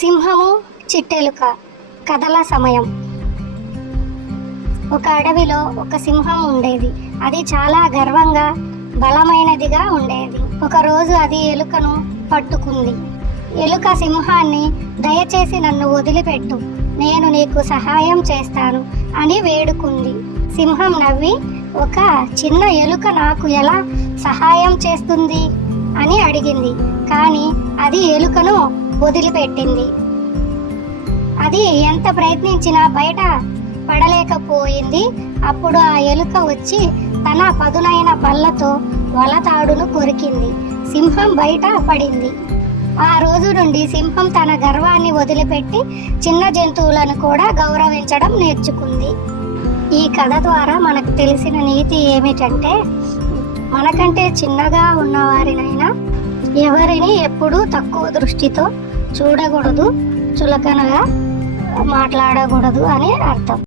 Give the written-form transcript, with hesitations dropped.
సింహము చిట్టెలుక కథల సమయం. ఒక అడవిలో ఒక సింహం ఉండేది. అది చాలా గర్వంగా బలమైనదిగా ఉండేది. ఒకరోజు అది ఎలుకను పట్టుకుంది. ఎలుక సింహాన్ని, దయచేసి నన్ను వదిలిపెట్టు, నేను నీకు సహాయం చేస్తాను అని వేడుకుంది. సింహం నవ్వి, ఒక చిన్న ఎలుక నాకు ఎలా సహాయం చేస్తుంది అని అడిగింది. కానీ అది ఎలుకను వదిలిపెట్టింది. అది ఎంత ప్రయత్నించినా బయట పడలేకపోయింది. అప్పుడు ఆ ఎలుక వచ్చి తన పదునైన పళ్ళతో వలతాడును కొరికింది. సింహం బయట పడింది. ఆ రోజు నుండి సింహం తన గర్వాన్ని వదిలిపెట్టి చిన్న జంతువులను కూడా గౌరవించడం నేర్చుకుంది. ఈ కథ ద్వారా మనకు తెలిసిన నీతి ఏమిటంటే, మనకంటే చిన్నగా ఉన్నవారినైనా ఎవరిని ఎప్పుడూ తక్కువ దృష్టితో చూడకూడదు, చులకనగా మాట్లాడకూడదు అని అర్థం.